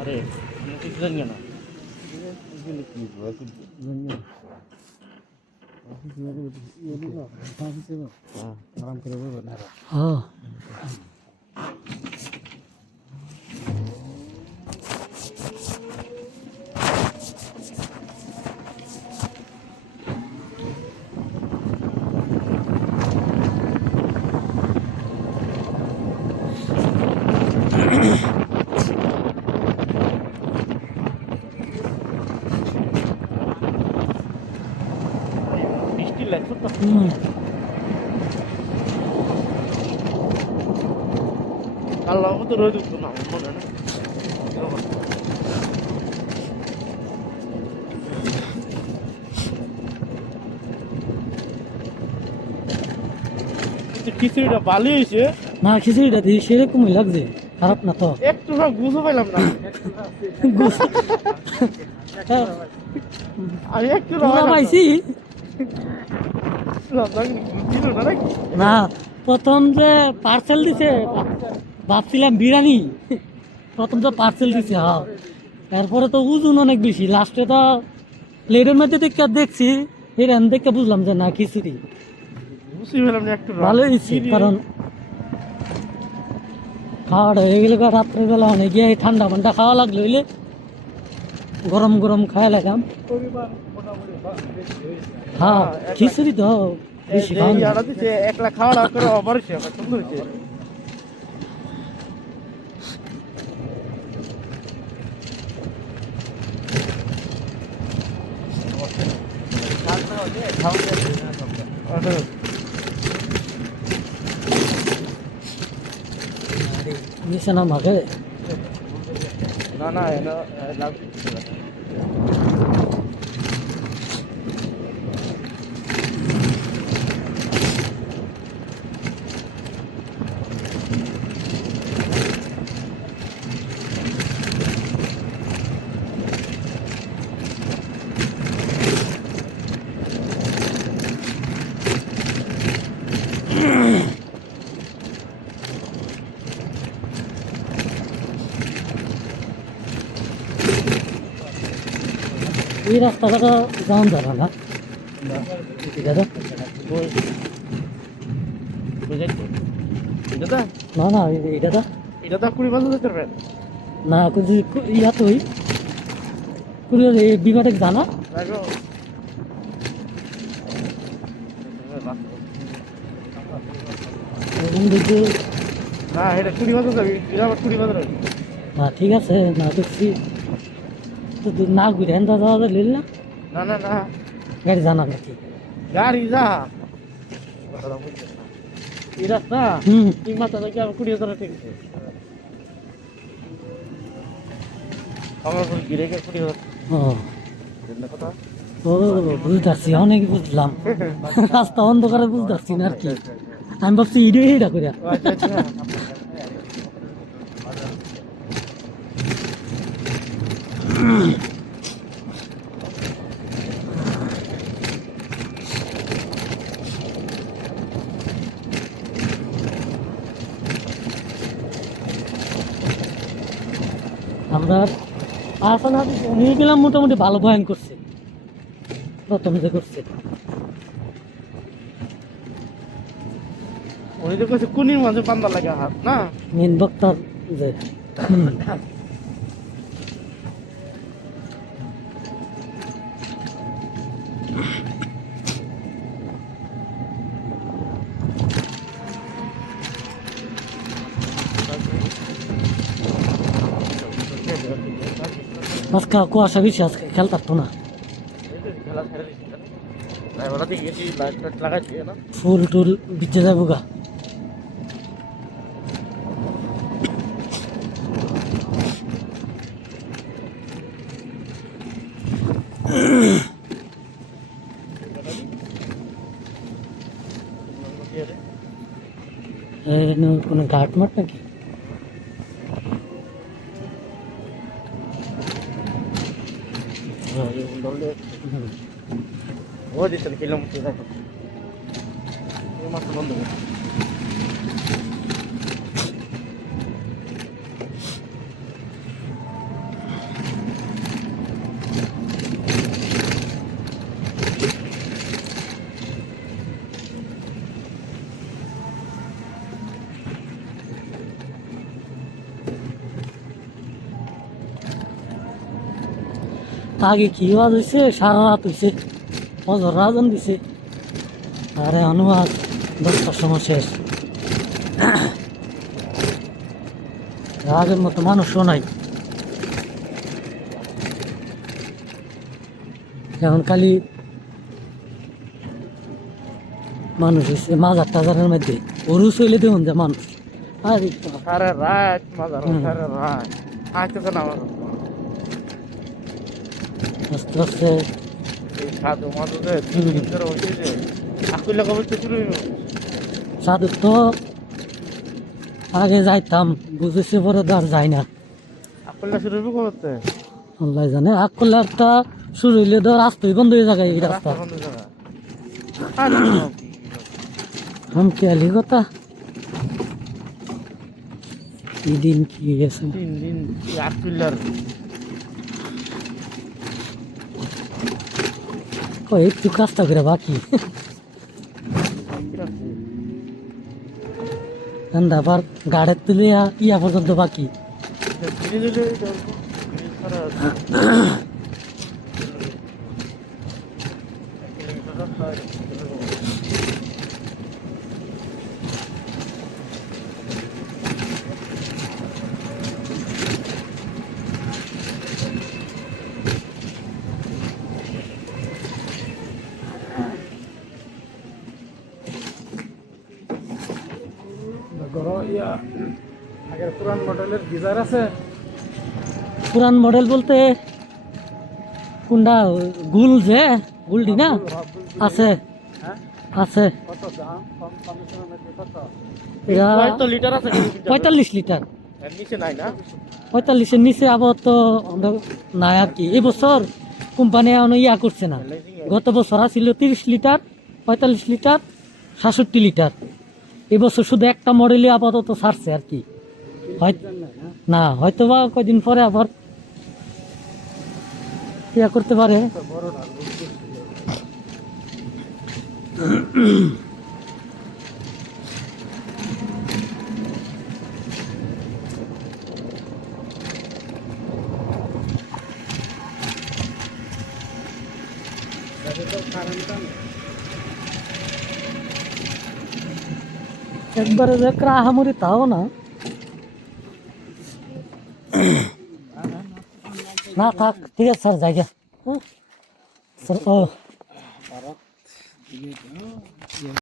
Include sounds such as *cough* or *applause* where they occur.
আরে আমি কিছু জানি না। হ্যাঁ। রোদ উঠতো না আমার মনে হয় না কিন্তু খিচুড়িটা ভালোই হয়েছে না খিচুড়িটা দিয়ে সেরকমই লাগছে। খারাপ না তো। একটু সব বুঝতে পাইলাম না। আমি একটু পাইছি। না প্রথম যে পার্সেল দিছে ভাবছিলাম বিরিয়ানি। প্রথম তো পার্সেল দিছে হ্যাঁ। তারপরে তো ওজন অনেক বেশি। লাস্টে তো প্লেটের মধ্যে দেখে দেখছি এর দেখে বুঝলাম যে না খিচুড়ি। ভালো হয়েছে কারণ খাওয়াটা হয়ে গেলে রাত্রেবেলা অনেক গিয়ে ঠান্ডা ফান্ডা খাওয়া লাগল হইলে গরম গরম খাওয়া লাগাম হ্যাঁ খিচুড়ি তো বেশি খাওয়া না। ইয়ারা দিছে একলা খাওয়া দাওয়া করে অবার হয়েছে আমার সুন্দর হয়েছে নিচে এই রাস্তাটা যাওয়া যাবে না। বুঝাইছো না না এটা তো। এটা তো কুড়ি বছর যেতে পারবেন না কিন্তু ইয়া তো কুড়িয়ে এই বিমাটে জানা? কুড়ি কুড়ি না ঠিক আছে না দেখছি। তো না ঘুরে দাদা দাদা লিল না। না না না। গাড়ি জানা নাকি? গাড়ি যা। এই রাস্তা? হুম। আগে আমার কুড়ি হাজার ঠিক আছে। আমার উপর গিরে গিয়ে কুড়ি হাজার ও। কথা? ও বুঝতে অনেক বুঝলাম। রাস্তা অন্ধকারে বুঝতে পারছি না আর কি। আমি ভাবছি ইডে এটা করে আমরা নিয়ে গেলাম মোটামুটি ভালো বয়ান করছে। প্রথম যে করছে। উনি তো কাছে কুনির মাঝে পান্দা লাগে হাত না? মেন বক্তার যে দিকে গেছি লাইট টাইট লাগাইছি না ফুল টুল বিজে যাবো গা এ, ন- কোনো ঘাট মাঠ নাকি হুম। ও দিচ্ছেন আগে কি আওয়াজ হয়েছে সারা রাত হয়েছে অজর রাজন দিছে। আরে অনুবাদ দশটার সময় শেষ। আগের মতো মানুষও নাই। এখন খালি মানুষ হয়েছে মাজার টাজারের মধ্যে। ওরু চলে দেখুন যে মানুষ। আর সারা রাত মাজার সারা রাত আসতেছে না আমার আস্তে আস্তে এই সাধু মাধু যে শুরু করে হয়েছে যে আকুল্লা কবে থেকে সাধু তো আগে যাইতাম বুঝেছে পরে তো আর যাই না। আল্লাহ জানে একটা শুরু হইলে তো রাস্তাই বন্ধ হয়ে যায় এই রাস্তা আমি কি আলি কথা? কি দিন কি গেছে তিন আকুল্লার একটু কাজটা করে বাকি। আবার গাড়ের তুলে ইয়া পর্যন্ত বাকি। *coughs* *coughs* আগের পুরান মডেলের গিজার আছে? পুরান মডেল বলতে কোনটা গুল যে গুলডি না? আছে। হ্যাঁ? আছে। লিটার আছে পঁয়তাল্লিশ লিটার। পঁয়তাল্লিশের নিচে আবার তো নাই আর কি। এবছর কোম্পানি এখনও ইয়া করছে না। গত বছর আছিল তিরিশ লিটার পঁয়তাল্লিশ লিটার সাতষট্টি লিটার। এবছর শুধু একটা মডেলই আপাতত ছাড়ছে আর কি। না হয়তো বা কয়দিন পরে আবার ইয়া করতে পারে। একবারে যে ক্রাহামরি তাও না। না থাক ঠিক আছে স্যার জায়গা স্যার ও।